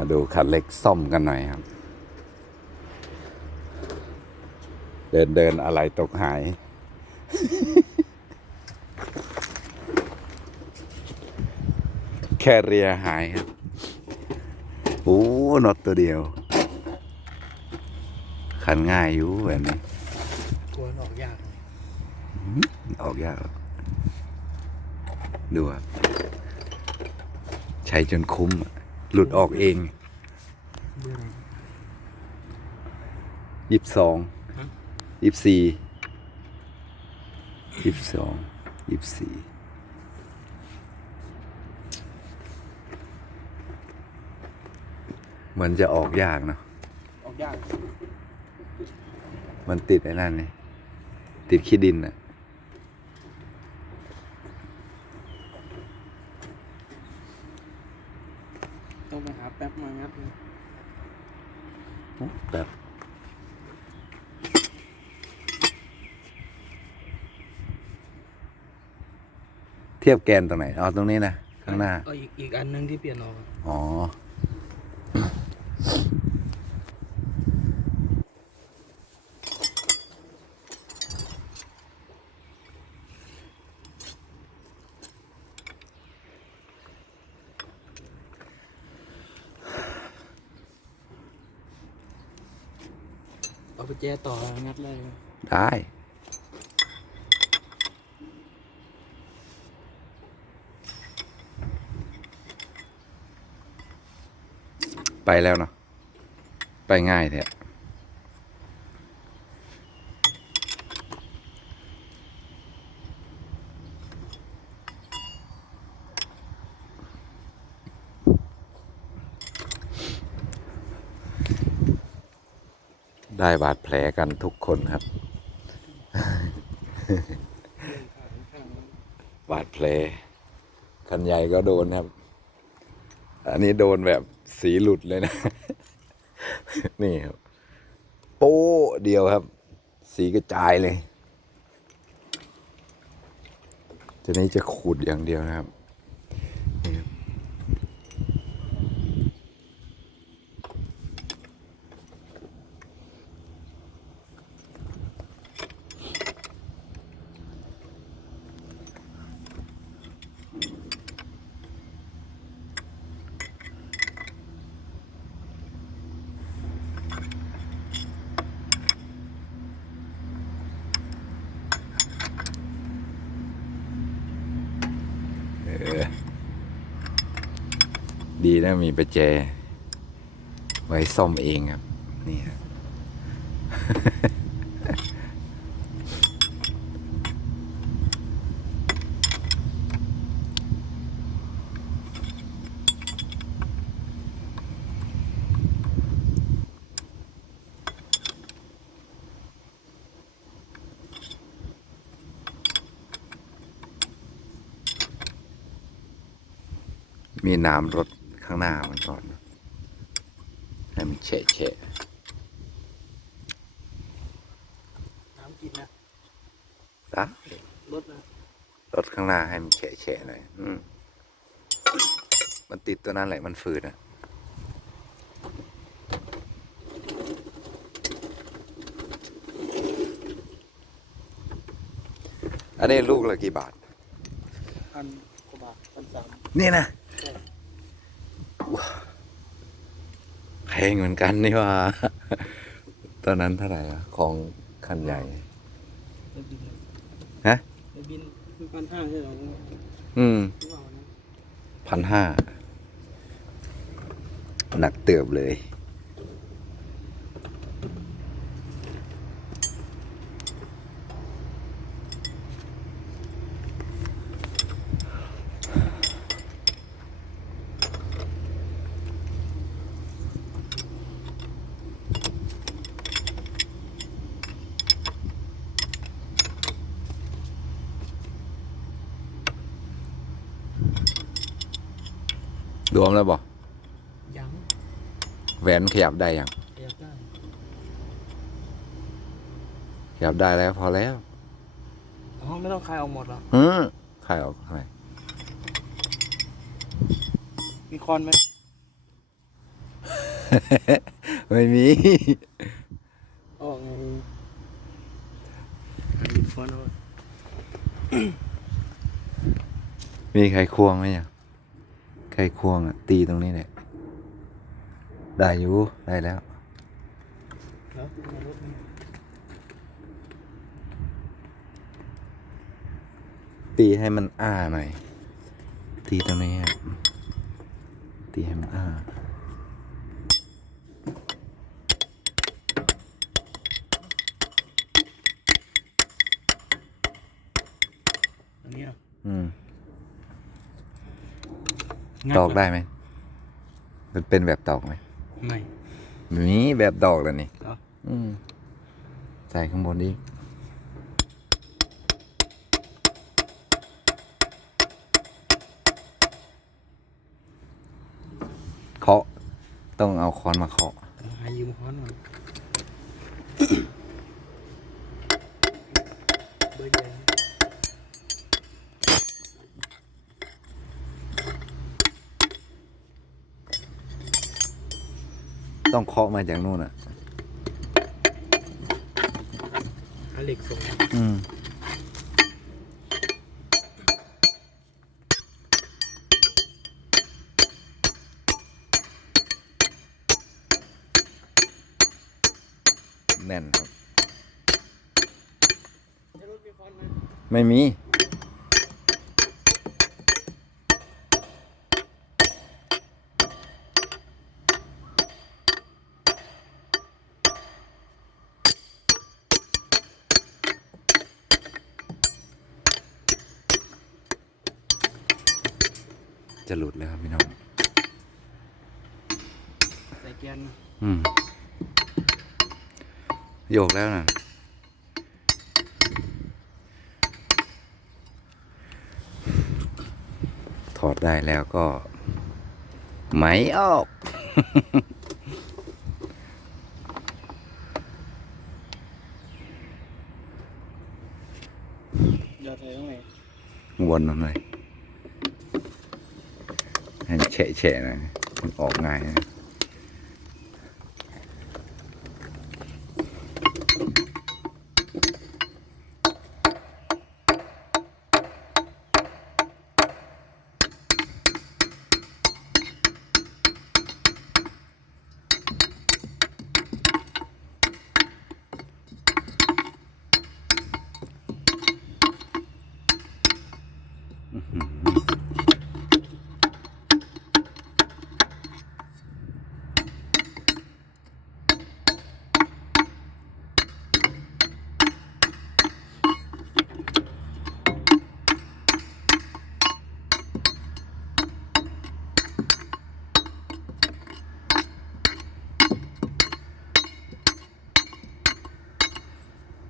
มาดูคันเล็กซ่อมกันหน่อยครับ เดินเดินอะไรตกหาย แค่เรียหายครับ โอ้น็อตตัวเดียวขันง่ายอยู่แบบนี้กลัวมันออกยากเลยออกยากหรอกดูครับ ใช้จนคุ้มอะหลุดออกเอง เบื่อไหนยี่สิบสองฮะยี่สิบสี่ยี่สิบสองยี่สิบสี่เหมือนจะออกยากเนอะออกยาก มันติดไอ้นั่นนี่ติดขี้ดินอะต้องไปหาแป๊บมางัดเลย แบบเทียบแกนตรงไหนอ๋อตรงนี้นะ ข้างหน้าก็อีกอีกอันหนึงที่เปลี่ยนออกอะ อ๋อ เอาไปแจต่องัดเลยได้ ไปแล้วเนาะไปง่ายแท้ ได้บาดแผลกันทุกคนครับ บาดแผลคันใหญ่ก็โดนครับ อันนี้โดนแบบสีหลุดเลยนะ นี่ครับโป้เดียวครับ สีกระจายเลยทีนี้จะขูดอย่างเดียวนะครับ ดีนะมีประแจ ไว้ซ่อมเองครับ นี่ครับมีน้ำรถ ข้างหน้ามันก่อน ให้มันเฉะเฉะน้ำกินนะๆนะรถนะรถข้างหน้าให้มันเฉะเฉะๆหน่อยอืมมันติดตัวนั้นแหละมันฝืดอะอันนี้ลูกละกี่บาท พันกว่าบาทพันสามนี่นะใช่ แพงเหมือนกันนี่ว่า ตอนนั้นเท่าไหร่อะของคันใหญ่ ฮะบินพันห้าใช่หรออืมพันห้า หนักเติบเลย รวมแล้วบอกยังแหวนขยับได้ยังขยับได้ขยับได้แล้วพอแล้วอ๋อไม่ต้องคลายออกหมดเหรออืมใครออกทำไมมีคอนไหม ไม่มีออกไงหาหยิบฟอนต์เอาไว้มีใครควงไหมเนี่ย ใครควงอะ ตีตรงนี้แหละได้อยู่ ได้แล้วแล้วมารถนี่ตีให้มันอ้าหน่อย ตีตรงนี้ครับตีให้มันอ้า อันนี้อะอืมงั ตอกได้ไหมมันเป็นแบบตอกไหมไม่มีแบบดอกแล้วนี่เหรออืมใส่ข้างบนอีกเคาะต้องเอาค้อนมาเคาะหายืมฟอนต์ก่ ต้องเคาะมาจากนู่นอะหาเหล็กส่งอืมแน่นครับในรถมีฟอนต์ไหมไม่ จะหลุดแล้วครับพี่น้อง ใส่แกนนะอืมโยกแล้วนะถอดได้แล้วก็ ไหมออก ยอดใส่ตรงไหนวนมันหน่อยให้มัน แฉะแฉะหน่อยมันออกง่ายนะ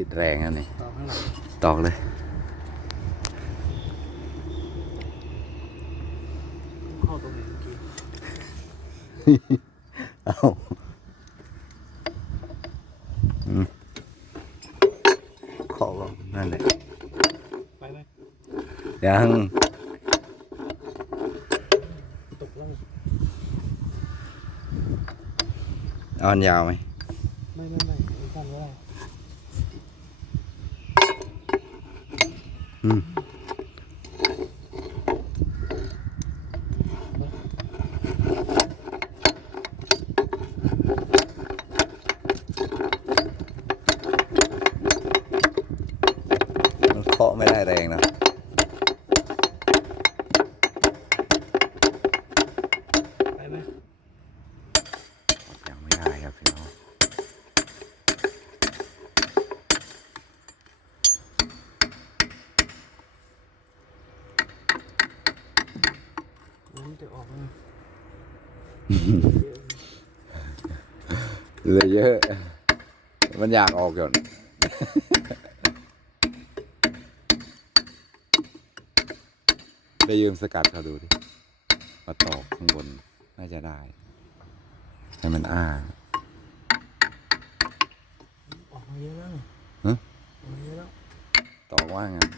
ติดแรงอันนี้ต่อข้างหลังตอกเลยเข้าตรงไหนเมื่อกี้เอาอืมขอลองนั่นแหละไปไหมยังตกแล้วเอาอันยาวไหมไม่ไม่ไม่ไม่สั้นก็ได้ อืมมันเคาะไม่ได้แรงนะ มันจะออกไหมเหลยเยอะ มันอยากออกก่อนไปยืมสกัดเขาดูดิมาตอกข้างบน น่าจะได้ ให้มันอ้าออกมาเยอะแล้วนี่ฮะออกมาเยอะแล้วตอกว่างั้น